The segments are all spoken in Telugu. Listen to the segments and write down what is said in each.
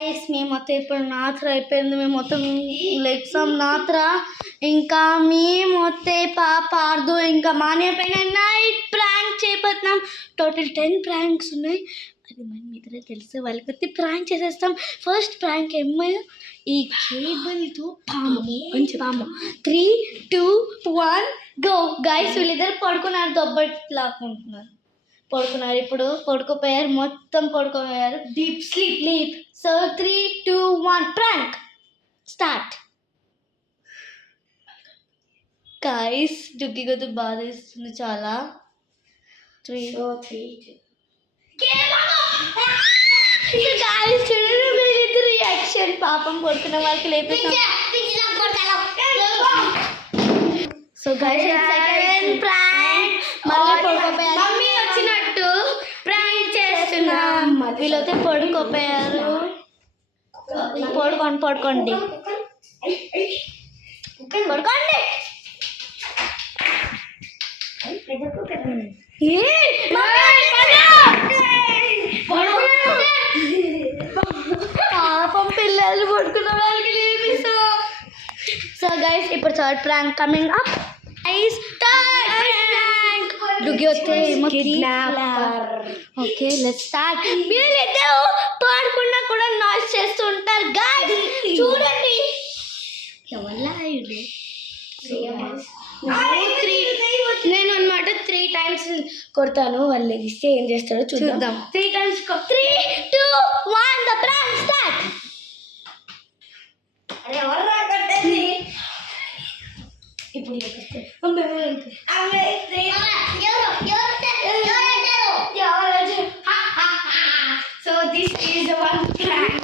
మేము మొత్తం ఇప్పుడు నాత్ర అయిపోయింది. మేము మొత్తం ఎగ్జామ్ నాత్ర ఇంకా మేము మొత్తే పాప ఆర్దు ఇంకా మానే పైన నైట్ ప్రాంక్ చేయబోతున్నాం. టోటల్ 10 ప్రాంక్స్ ఉన్నాయి. అది మన మీద తెలిసే వాళ్ళకి వచ్చి ప్రాంక్ చేసేస్తాం. ఫస్ట్ ప్రాంక్ ఏమో ఈ కేబుల్తో పాము 3, 2, 1 గో. గైస్ వీళ్ళిద్దరు పడుకున్నారు, దొబ్బట్లాకుంటున్నారు. పడుకున్నారు, ఇప్పుడు పడుకోపోయారు, మొత్తం పడుకోపోయారు. Deep sleep. So 3, 2, 1 prank start. Guys డుగ్గి కొద్ది బాధ ఇస్తుంది చాలా. 3, 2 గైస్ చూడండి మీరిద్దరు రియాక్షన్. పాపం పడుకున్న వాళ్ళకి లేపేసాం. సో గైస్ సెకండ్ ప్రాంక్ మళ్ళీ పడుకోపోయారు. మమ్మీ వచ్చినట్టు ప్రాంక్ చేస్తున్నాం. వీళ్ళైతే పడుకోపోయారు. పడుకోండి. పాపం పిల్లలు పడుకున్న వాళ్ళకి లేపిస్తాం. సో గైస్ ఇప్పుడు థర్డ్ ప్రాంక్ కమింగ్ అప్. డుగ్గి వస్తే ఓకే లెట్స్ స్టార్ట్. వీళ్ళిద్దరు పడుకున్నా కూడా నాయిస్ చేస్తూ ఉంటారు. గైస్ చూడండి నేను అన్నమాట 3 times కొడతాను. వాళ్ళు ఇస్తే ఏం చేస్తారో చూద్దాం. 3 times 3, 2, 1 ద ప్రాంక్ స్టార్ట్. అరే ఎవర్రా కొట్టేది ఇప్పుడు so this is one prank.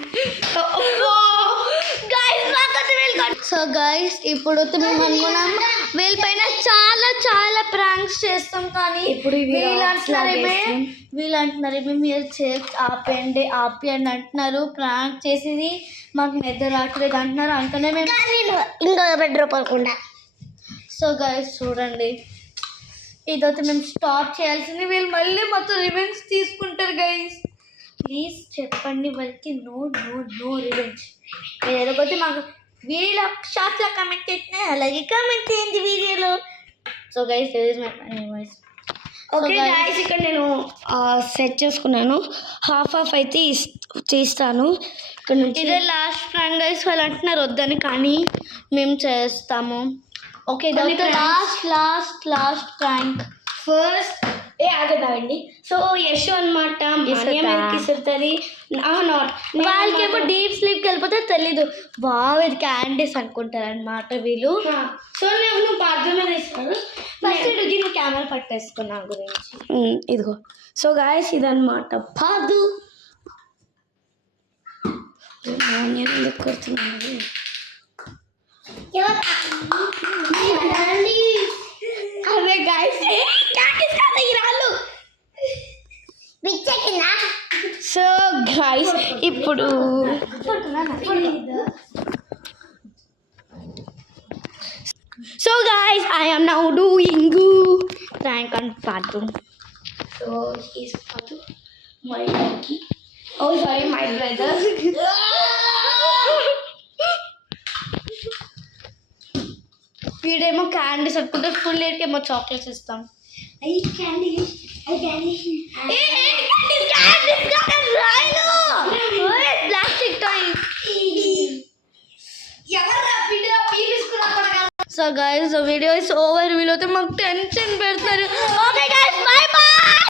So guys ఇప్పుడు మేము అనుకున్నాం వీళ్ళపైన చాలా ప్రాంక్స్ చేస్తాం. కానీ ఇప్పుడు వీళ్ళు అంటున్నారు మీరు ఆపండి అంటున్నారు. ప్రాంక్ చేసేది మాకు నిద్ర రావట్లేదు అంటున్నారు. అంటేనే మేము ఇంకా 2 రూపాయలు. సో గైస్ చూడండి ఇదైతే మేము స్టాప్ చేయాల్సింది. వీళ్ళు మళ్ళీ మొత్తం రివెంజ్ తీసుకుంటారు. గైస్ ప్లీజ్ చెప్పండి వాళ్ళకి నో రివెంజ్. మీరు ఎలాగొద్దు మాకు వీడియోలో షార్ట్స్లో కామెంట్ చేసిన అలాగే కామెంట్ చేయండి వీడియోలో. సో గైస్ ఓకే గైస్ ఇక్కడ నేను సెట్ చేసుకున్నాను. హాఫ్ అయితే చేస్తాను. ఇక్కడ నుంచి ఇదే లాస్ట్ ప్రాంక్ గైస్. వాళ్ళు అంటున్నారు వద్దని, కానీ మేము చేస్తాము. Okay last prank. ఫస్ట్ ఆగదండి. సో యశో అనమాట ఇస్తుంది. వాళ్ళకేమో డీప్ స్లీప్కి వెళ్ళిపోతే తెలీదు. ఇది క్యాండీస్ అనుకుంటారు అనమాట వీళ్ళు. సో నేను బాత్రూమ్ మీద ఇస్తాను. ఫస్ట్ నేను కెమెరా పట్టేసుకున్నా గురించి. ఇదిగో సో గాయస్ ఇదనమాట పాదు. కొడుతున్నాను అదే గాయస్ రాళ్ళు. సో గాయస్ ఇప్పుడు so guys I am now doing prank on Patu. So he's Patu, my monkey. Oh sorry, my brother. వీడేమో క్యాండీస్ అనుకుంటే ఫుల్ ఏమో చాక్లెట్స్ ఇస్తాం. Plastic toy. So guys video is over. వీళ్ళైతే మాకు టెన్షన్ పెడతారు.